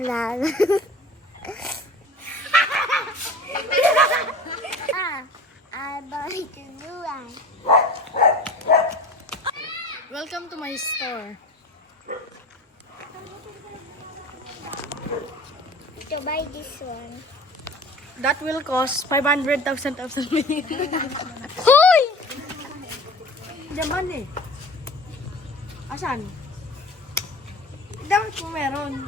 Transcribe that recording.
halal. I'm going to do that. Welcome to my store. To buy this one. That will cost 500,000 million. Hoy! Diyaman eh. Asan? Dapat po meron.